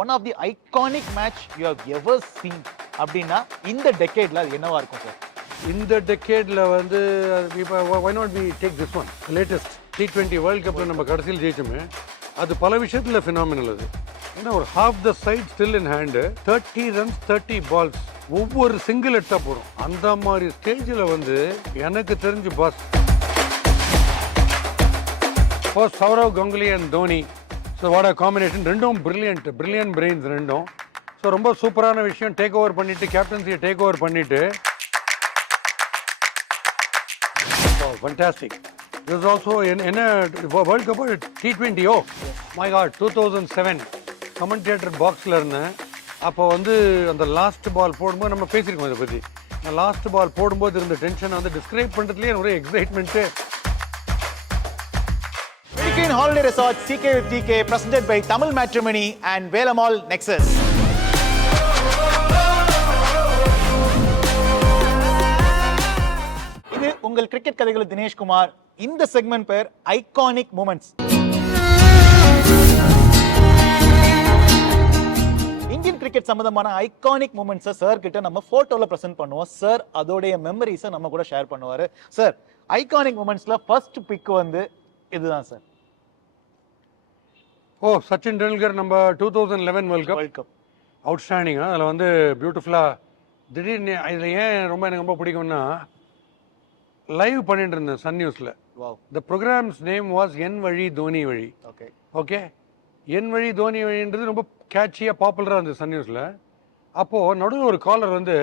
One of the iconic match you have ever seen அப்படின்னா இந்த டெக்கேட்ல அது என்னவா இருக்கும் சார்? இந்த டெக்கேட்ல வந்து இப்போ why not we take this one latest T20 world கப்ல நம்ம கடைசியில் ஜெயிச்சோமே, அது பல விஷயத்துல ஃபினாமினல். அது ஏன்னா ஒரு half the side still in hand, 30 runs 30 balls, ஒவ்வொரு சிங்கிள் எடுத்தா போடும். அந்த மாதிரி ஸ்டேஜில் வந்து எனக்கு தெரிஞ்சு boss Sourav Ganguly and Dhoni. So what a combination. ரெண்டும் பிரில்லியன்ட் பிரெயின்ஸ் ரெண்டும். ஸோ ரொம்ப சூப்பரான விஷயம். டேக் ஓவர் பண்ணிட்டு, கேப்டன்சியை டேக் ஓவர் பண்ணிட்டு, ஃபண்டாஸ்டிக். திஸ் ஆல்சோ என்ன world cup T20. Oh my God, 2007 commentator பாக்ஸில் இருந்தேன். அப்போ வந்து அந்த லாஸ்ட் பால் போடும்போது நம்ம பேசியிருக்கோம் இதை பற்றி. அந்த லாஸ்ட் பால் போடும்போது இருந்த டென்ஷனை வந்து டிஸ்கிரைப் பண்ணுறதுலேயே ஒரு excitement. Medicine Holiday Resort CK with TK presented by Tamil Matrimony and Velamall Nexus. இது உங்கள் கிரிக்கெட் கதைகள் தினேஷ்குமார். இந்த செக்மெண்ட் பேர் ஐகானிக் மூமெண்ட்ஸ். இந்தியன் கிரிக்கெட் சம்பந்தமான ஐகானிக் மூமெண்ட்ஸை சார் கிட்ட நம்ம போட்டோல பிரசன்ட் பண்ணுவோம். சார் அதோடைய மெமரிஸை நம்ம கூட ஷேர் பண்ணுவாரு. சார், ஐகானிக் மூமெண்ட்ஸ்ல ஃபர்ஸ்ட் பிக் வந்து இதுதான் சார். ஓ, சச்சின் டெண்டுல்கர் நம்ம 2011 வேர்ல்ட் கப் அவுட்ஸ்டாண்டிங். அதில் வந்து பியூட்டிஃபுல்லாக திடீர்னு இதில் ஏன் எனக்கு ரொம்ப பிடிக்கும்னா, லைவ் பண்ணிட்டு இருந்தேன் சன் நியூஸில். த ப்ரோக்ராம்ஸ் நேம் வாஸ் என் வழி தோனி வழி. ஓகே, என் வழி தோனி வழின்றது ரொம்ப கேட்சியாக பாப்புலராக இருந்தது சன் நியூஸில். அப்போது நடுவில் ஒரு காலர் வந்து,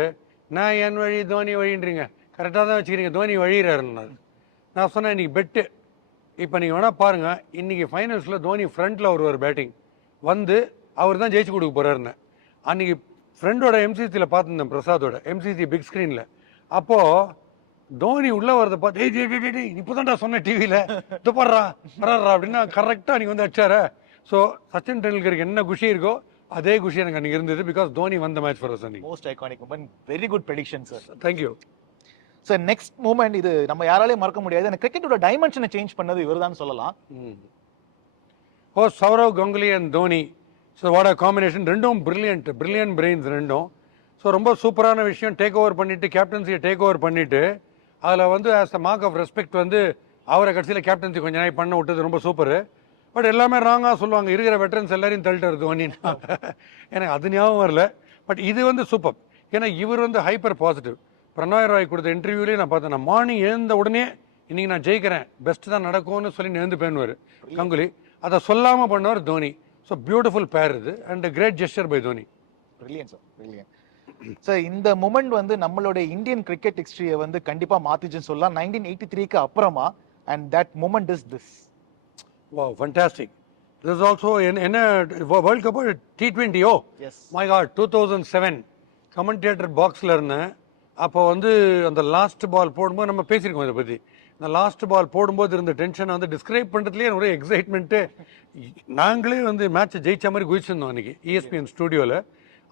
நான் என் வழி தோனி வழின்றீங்க, கரெக்டாக தான் வச்சுக்கிறீங்க, தோனி வழிகிறாருன்னாரு. நான் சொன்னேன், இன்னைக்கு பெட்டு. இப்போ நீங்கள் வேணால் பாருங்கள், இன்றைக்கி ஃபைனல்ஸில் தோனி ஃப்ரண்ட்டில் ஒரு பேட்டிங் வந்து அவர் தான் ஜெயிச்சு கொடுக்க போகிறாருன்னு. அன்றைக்கி ஃப்ரெண்டோட எம்சிசியில் பார்த்துருந்தேன், பிரசாதோட எம்சிசி பிக் ஸ்க்ரீனில். அப்போது தோனி உள்ளே வரதை பார்த்து, இப்போ தான்டா சொன்னேன் டிவியில், இது பாடுறா வர்றா அப்படின்னா கரெக்டாக அன்றைக்கி வந்து அடிச்சார. ஸோ சச்சின் டெண்டுல்கருக்கு என்ன குஷி இருக்கோ அதே குஷி எனக்கு அன்றைக்கி இருந்தது. பிகாஸ் தோனி வந்த match for us. Most iconic moment. Very good prediction sir. Thank you sir. Next moment இது நம்ம யாராலையும் மறக்க முடியாது. அந்த கிரிக்கெட்டோட டைமென்ஷனை சேஞ்ச் பண்ணது இவர்தான் சொல்லலாம். Oh, Sourav Ganguly and Dhoni. So what a combination. ரெண்டும் பிரில்லியன்ட் பிரெயின்ஸ் ரெண்டும். ஸோ ரொம்ப சூப்பரான விஷயம். டேக் ஓவர் பண்ணிட்டு, கேப்டன்சியை டேக் ஓவர் பண்ணிட்டு, அதில் வந்து as a mark of respect வந்து அவரை கடைசியில் கேப்டன்சி கொஞ்சம் நாள் பண்ண விட்டது ரொம்ப சூப்பர். பட் எல்லாமே ராங்காக சொல்லுவாங்க, இருக்கிற வெட்டரன்ஸ் எல்லாரையும் தள்ளிட்டார் தோனின்னா. எனக்கு அது ஞாபகம் வரல. பட் இது வந்து சூப்பர். ஏன்னா இவர் வந்து ஹைப்பர் பாசிட்டிவ். பிரணாய் ராய் கொடுத்த இன்டர்வியூலேயே நான் பார்த்தேன், நான் மார்னிங் எழுந்த உடனே இன்னைக்கு நான் ஜெயிக்கிறேன், பெஸ்ட் தான் நடக்கும்னு சொல்லி எழுந்து பேணுவார் கங்குலி. அதை சொல்லாமல் பண்ணவர் தோனி. ஸோ பியூட்டிஃபுல் பேர் இது and great gesture by Dhoni. Brilliant sir, brilliant. Sir, இந்த மூமெண்ட் வந்து நம்மளுடைய இந்தியன் கிரிக்கெட் ஹிஸ்டரியை வந்து கண்டிப்பாக மாற்றிச்சுன்னு சொல்லலாம் 1983க்கு அப்புறமா. And that moment is this. Wow, fantastic. This is also என்ன world cup T20. Oh my God, 2007 commentator பாக்ஸில் இருந்தேன். அப்போ வந்து அந்த லாஸ்ட் பால் போடும்போது நம்ம பேசியிருக்கோம் இதை பற்றி. இந்த லாஸ்ட் பால் போடும்போது இருந்த டென்ஷனை வந்து டிஸ்கிரைப் பண்ணுறதுலேயே ஒரு எக்ஸைட்மெண்ட்டு. நாங்களே வந்து மேட்ச்சை ஜெயிச்ச மாதிரி குதிச்சிருந்தோம் அன்றைக்கி ESPN ஸ்டூடியோவில்.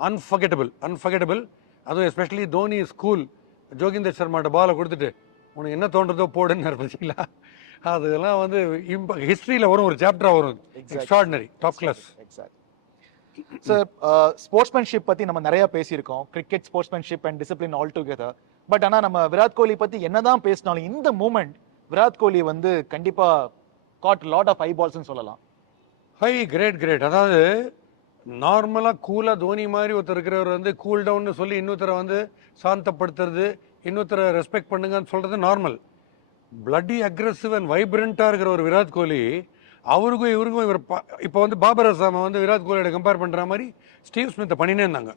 அன்ஃபர்கெட்டபிள். அதுவும் எஸ்பெஷலி தோனி ஸ்கூல் ஜோகிந்தர் சர்மாட்ட பாலை கொடுத்துட்டு, உனக்கு என்ன தோன்றதோ போடுன்னு இருந்துச்சுங்களா. அதெல்லாம் வந்து ஹிஸ்ட்ரியில் வரும், ஒரு சாப்டராக வரும். Extraordinary, top class. Sir, sportsmanship பற்றி நம்ம நிறைய பேசியிருக்கோம். Cricket sportsmanship and discipline all together. But ஆனால் நம்ம விராட் கோலி பற்றி என்னதான் பேசினாலும் இந்த மூமெண்ட் விராட் கோலி வந்து கண்டிப்பாக காட் லாட் ஆஃப் ஹை பால்ஸ்ன்னு சொல்லலாம். கிரேட். அதாவது நார்மலாக கூலாக தோனி மாதிரி ஒருத்தர் இருக்கிறவர் வந்து கூல் டவுன்னு சொல்லி இன்னொருத்தரை வந்து சாந்தப்படுத்துறது, இன்னொருத்தரை ரெஸ்பெக்ட் பண்ணுங்கன்னு சொல்கிறது நார்மல். பிளட்டி அக்ரெசிவ் அண்ட் வைப்ரண்ட்டாக இருக்கிற ஒரு விராட் கோலி, அவருக்கும் இவருக்கும் இவர் இப்போ வந்து பாபர் அசாமை வந்து விராட் கோலியோட கம்பேர் பண்ணுற மாதிரி ஸ்டீவ் ஸ்மித்தை பண்ணினே இருந்தாங்க.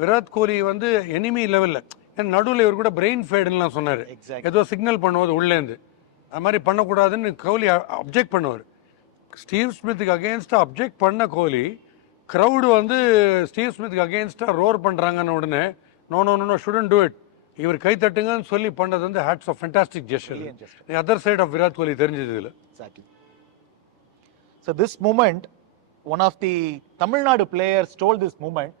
விராட் கோலி வந்து எனிமி லெவலில், ஏன்னா நடுவில் இவர் கூட பிரெயின் ஃபேடுலாம் சொன்னார். ஏதோ சிக்னல் பண்ணுவது உள்ளேருந்து, அது மாதிரி பண்ணக்கூடாதுன்னு கோலி அப்ஜெக்ட் பண்ணுவார். ஸ்டீவ் ஸ்மித்துக்கு அகேன்ஸ்டாக அப்ஜெக்ட் பண்ண கோலி, க்ரௌடு வந்து ஸ்டீவ் ஸ்மித்துக்கு அகேன்ஸ்டாக ரோர் பண்ணுறாங்கன்னு உடனே நோ ஷுடன்ட் டூ இட், இவர் கை தட்டுங்கன்னு சொல்லி பண்ணது வந்து hats off fantastic gesture. Other side of Virat Kohli தெரிஞ்சது இதில். So this moment, one of the Tamil Nadu players stole this moment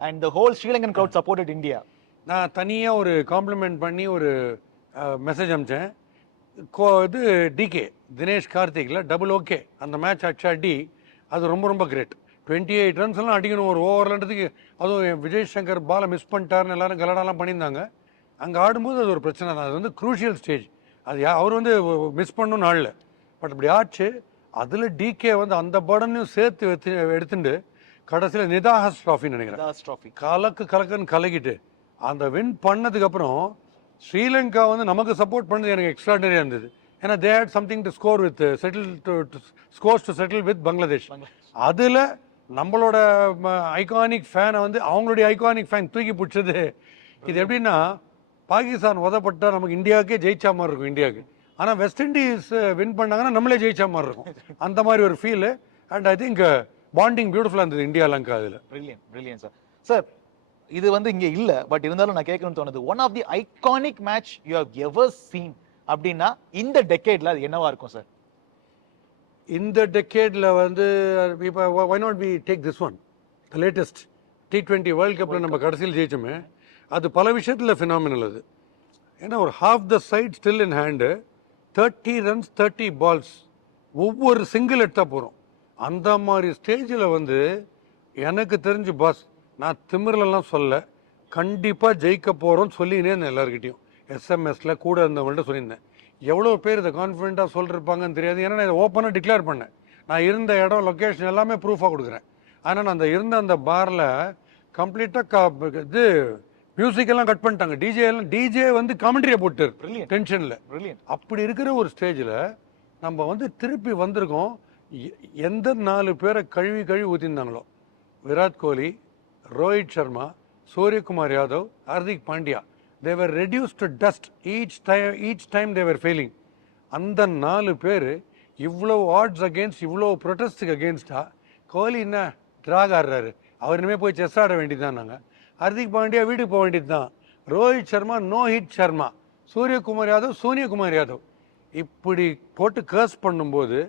and the whole Sri Lankan crowd supported India. நான் தனியாக ஒரு complement பண்ணி ஒரு மெசேஜ் அனுப்பிச்சேன். இது டிகே தினேஷ் கார்த்திகில் டபுள் ஓகே அந்த match அடிச்சா டி, அது ரொம்ப கிரேட். 28 ரன்ஸ் எல்லாம் அடிக்கணும் ஒரு ஓவர்லன்றதுக்கு. அதுவும் விஜய் சங்கர் பாலை மிஸ் பண்ணிட்டாருன்னு எல்லாரும் கலடாலாம் பண்ணியிருந்தாங்க. அங்கே ஆடும்போது அது ஒரு பிரச்சனை தான். அது வந்து குரூஷியல் ஸ்டேஜ். அது அவர் வந்து மிஸ் பண்ணணும் நாளில். பட் இப்படி ஆச்சு. அதில் டிகே வந்து அந்த படனையும் சேர்த்து எடுத்துட்டு கடைசியில் நிதாஹஸ் ட்ராஃபின்னு நினைக்கிறேன் கலக்குன்னு கலக்கிட்டு அந்த வின் பண்ணதுக்கப்புறம் ஸ்ரீலங்கா வந்து நமக்கு சப்போர்ட் பண்ணது எனக்கு எக்ஸ்ட்ராடனரியாக இருந்தது. ஏன்னா they had something to score with scores to settle with Bangladesh. அதில் நம்மளோட ஐகானிக் ஃபேனை வந்து அவங்களுடைய ஐகானிக் ஃபேன் தூக்கி பிடிச்சது. இது எப்படின்னா பாகிஸ்தான் உதப்பட்டா நமக்கு இந்தியாவுக்கே ஜெயிச்சா மாதிரி இருக்கும் இந்தியாவுக்கு. ஆனால் வெஸ்ட் இண்டீஸ் வின் பண்ணாங்கன்னா நம்மளே ஜெயிச்சா மாதிரி இருக்கும். அந்த மாதிரி ஒரு feel. And I think bonding பியூட்டிஃபுல்லாக இருந்தது இந்தியா லங்கா அதில். Brilliant sir. சார் இது வந்து இங்கே இல்லை, பட் இருந்தாலும் நான் கேட்கணும்னு தோணுது, one of the iconic match you have ever seen அப்படின்னா இந்த டெக்கேட்ல அது என்னவா இருக்கும் சார்? இந்த டெக்கேட்ல வந்து இப்போ why not we take this one, the latest T20 world கப்பில் நம்ம கடைசியில் ஜெயிச்சோமே, அது பல விஷயத்தில் ஃபினாமினல். அது ஏன்னா ஒரு half the side still in hand, 30 runs 30 balls, ஒவ்வொரு சிங்கிள் எடுத்தால் போகிறோம். அந்த மாதிரி ஸ்டேஜில் வந்து எனக்கு தெரிஞ்சு பாஸ், நான் திமிரெல்லாம் சொல்ல, கண்டிப்பாக ஜெயிக்க போகிறோம்னு சொல்லினே இருந்தேன் எல்லாருக்கிட்டையும். எஸ்எம்எஸ்ல கூட இருந்தவங்கள்ட்ட சொல்லியிருந்தேன். எவ்வளோ பேர் இதை கான்ஃபிடென்ட்டாக சொல்லிருப்பாங்கன்னு தெரியாது. ஏன்னா நான் இதை ஓப்பனாக டிக்ளேர் பண்ணேன். நான் இருந்த இடம், லொக்கேஷன் எல்லாமே ப்ரூஃபாக கொடுக்குறேன். ஆனால் நான் அந்த பாரில் கம்ப்ளீட்டாக இது மியூசிக்கெல்லாம் கட் பண்ணிட்டாங்க. டிஜே வந்து காமெண்ட்ரியை போட்டு டென்ஷனில். அப்படி இருக்கிற ஒரு ஸ்டேஜில் நம்ம வந்து திருப்பி வந்திருக்கோம். எந்த 4 பேரை கழுவி ஊற்றிருந்தாங்களோ, Virat Kohli, Rohit Sharma, Suryakumar Yadav, Hardik Pandya, they were reduced to dust each time they were failing. அந்த 4 பேர் இவ்வளோ ஆட்ஸ் அகேன்ஸ்ட், இவ்வளோ ப்ரொட்டஸ்டுக்கு அகேன்ஸ்டா கோலி என்ன ட்ராக் ஆடுறாரு, அவர் இனிமேல் போய் செஸ் ஆட வேண்டியது தான். நாங்கள் ஹார்திக் பாண்டியா வீட்டுக்கு போக வேண்டியது தான். ரோஹித் சர்மா நோ ஹிட் சர்மா, சூரியகுமார் யாதவ் சூரியகுமார் யாதவ், இப்படி போட்டு கேர்ஸ் பண்ணும்போது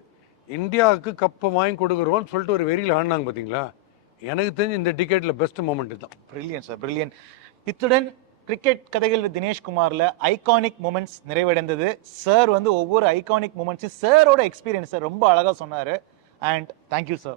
இந்தியாவுக்கு கப்பை வாங்கி கொடுக்குறோன்னு சொல்லிட்டு ஒரு வெறியில் ஆடினாங்க பார்த்தீங்களா. எனக்கு தெரிஞ்சு இந்த டிக்கெட்டில் பெஸ்ட் மூமெண்ட் தான். Brilliant sir, brilliant. இத்துடன் கிரிக்கெட் கதைகள் வித் தினேஷ்குமார்ல ஐகானிக் மூமெண்ட்ஸ் நிறைவடைந்தது. சார் வந்து ஒவ்வொரு ஐகானிக் மூமெண்ட்ஸும் சாரோட எக்ஸ்பீரியன்ஸை ரொம்ப அழகாக சொன்னார். And thank you sir.